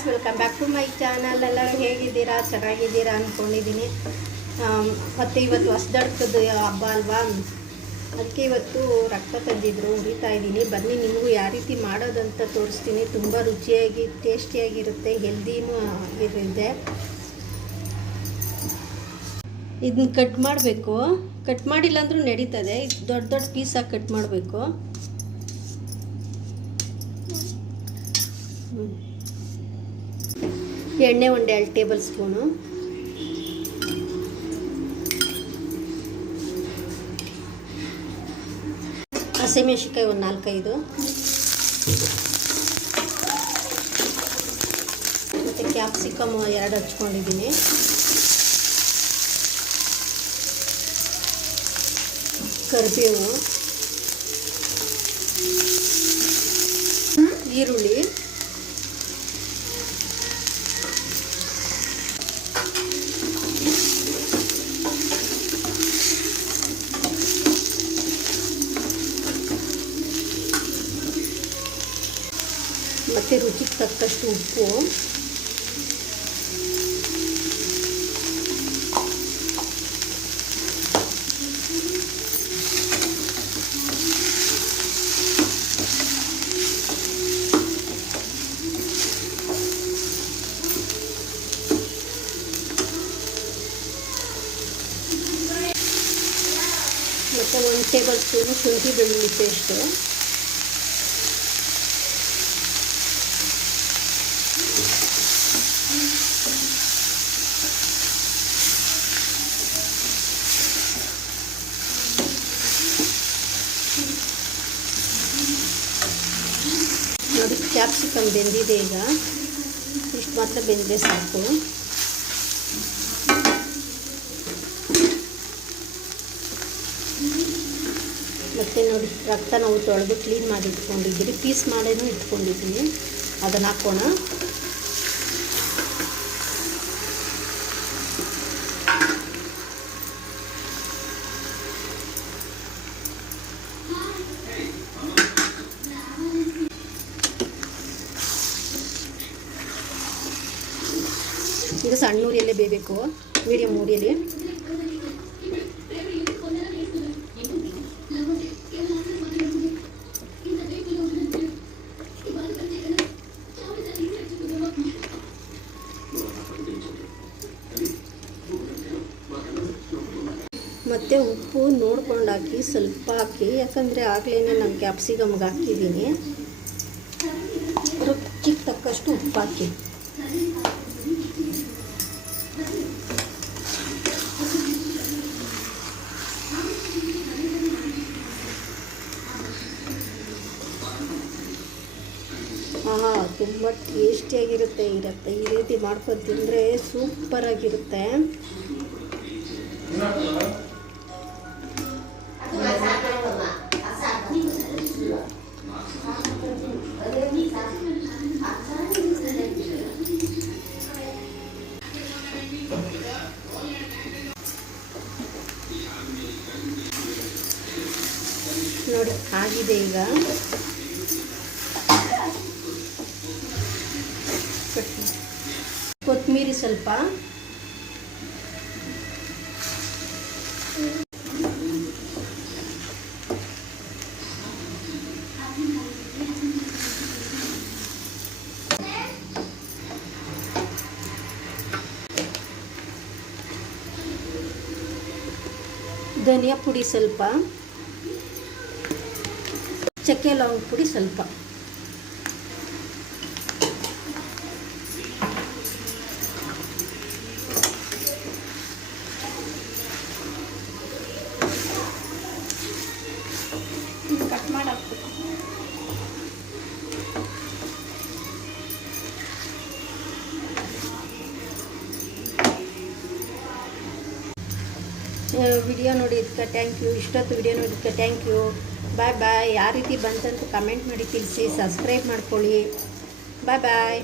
Friends, welcome back to my channel. ಎಲ್ಲರೂ ಹೇಗಿದ್ದೀರಾ? ಚೆನ್ನಾಗಿದ್ದೀರಾ ಅಂದ್ಕೊಂಡಿದ್ದೀನಿ. ಮತ್ತು ಇವತ್ತು ಹೊಸ್ದಡ್ಕದ ಹಬ್ಬ ಅಲ್ವಾ, ಅದಕ್ಕೆ ಇವತ್ತು ರಕ್ತ ತಂದಿದ್ರು, ಉರಿತಾ ಇದ್ದೀನಿ. ಬನ್ನಿ ನಿಮಗೂ ಯಾವ ರೀತಿ ಮಾಡೋದಂತ ತೋರಿಸ್ತೀನಿ. ತುಂಬ ರುಚಿಯಾಗಿ ಟೇಸ್ಟಿಯಾಗಿರುತ್ತೆ, ಹೆಲ್ದಿನೂ ಇರುತ್ತೆ. ಇದನ್ನ ಕಟ್ ಮಾಡಬೇಕು. ಕಟ್ ಮಾಡಿಲ್ಲ ಅಂದರೂ ನಡೀತದೆ. ದೊಡ್ಡ ದೊಡ್ಡ ಪೀಸಾಗಿ ಕಟ್ ಮಾಡಬೇಕು. ಎಣ್ಣೆ 1-2 ಟೇಬಲ್ ಸ್ಪೂನು, ಹಸಿಮೆಣಸಿನ್ಕಾಯಿ 4-5, ಮತ್ತು ಕ್ಯಾಪ್ಸಿಕಮ್ 2 ಹಚ್ಕೊಂಡಿದ್ದೀನಿ. ಕರಿಬೇವು, ಈರುಳ್ಳಿ, ಮತ್ತು ರುಚಿಗೆ ತಕ್ಕಷ್ಟು ಉಪ್ಪು, ಮತ್ತು 1 ಟೇಬಲ್ ಸ್ಪೂನು ಶುಂಠಿ ಬೆಳ್ಳುಳ್ಳಿ ಪೇಸ್ಟು, ನೋಡಿ ಕ್ಯಾಪ್ಸಿಕಮ್ ಬೆಂದಿದೆ. ಈಗ ಇಷ್ಟು ಮಾತ್ರ ಬೆಂದರೆ ಸಾಕು. ಮತ್ತು ನೋಡಿ ರಕ್ತ ನಾವು ತೊಳೆದು ಕ್ಲೀನ್ ಮಾಡಿ ಇಟ್ಕೊಂಡಿದ್ದೀರಿ, ಪೀಸ್ ಮಾಡೇನೂ ಇಟ್ಕೊಂಡಿದ್ದೀನಿ. ಅದನ್ನು ಹಾಕೋಣ. ಇದು ಸಣ್ಣ ಉರಿಯಲ್ಲೇ ಬೇಯಬೇಕು, ಮೀಡಿಯಮ್ ಉರಿಯಲ್ಲಿ. ಮತ್ತು ಉಪ್ಪು ನೋಡ್ಕೊಂಡು ಹಾಕಿ, ಸ್ವಲ್ಪ ಹಾಕಿ, ಯಾಕಂದರೆ ಆಗಲೇ ನಾನು ಕ್ಯಾಪ್ಸಿಕಮ್ಗೆ ಹಾಕಿದ್ದೀನಿ. ರುಚಿಗೆ ತಕ್ಕಷ್ಟು ಉಪ್ಪು ಹಾಕಿ. ತುಂಬ ಟೇಸ್ಟಿಯಾಗಿರುತ್ತೆ. ಈ ರೀತಿ ಮಾಡ್ಕೊಂಡು ತಿಂದರೆ ಸೂಪರಾಗಿರುತ್ತೆ. ನೋಡಿ ಆಗಿದೆ. ಈಗ ಕೊತ್ತಂಬರಿ ಸ್ವಲ್ಪ, ಧನಿಯಾ ಪುಡಿ ಸ್ವಲ್ಪ, ಚಕ್ಕೆ ಲವಂಗ ಪುಡಿ ಸ್ವಲ್ಪ, ಕಟ್ ಮಾಡಿ ಹಾಕ್ಬೇಕು. ವಿಡಿಯೋ ನೋಡಿದ್ದಕ್ಕೆ ಥ್ಯಾಂಕ್ ಯು. ಇಷ್ಟೊತ್ತು ವಿಡಿಯೋ ನೋಡಿದ್ದಕ್ಕೆ ಥ್ಯಾಂಕ್ ಯು. Bye bye. ಯಾವ ರೀತಿ ಬಂತಂತ ಕಮೆಂಟ್ ಮಾಡಿ ತಿಳಿಸಿ. ಸಬ್ಸ್ಕ್ರೈಬ್ ಮಾಡ್ಕೊಳ್ಳಿ. ಬಾಯ್ ಬಾಯ್.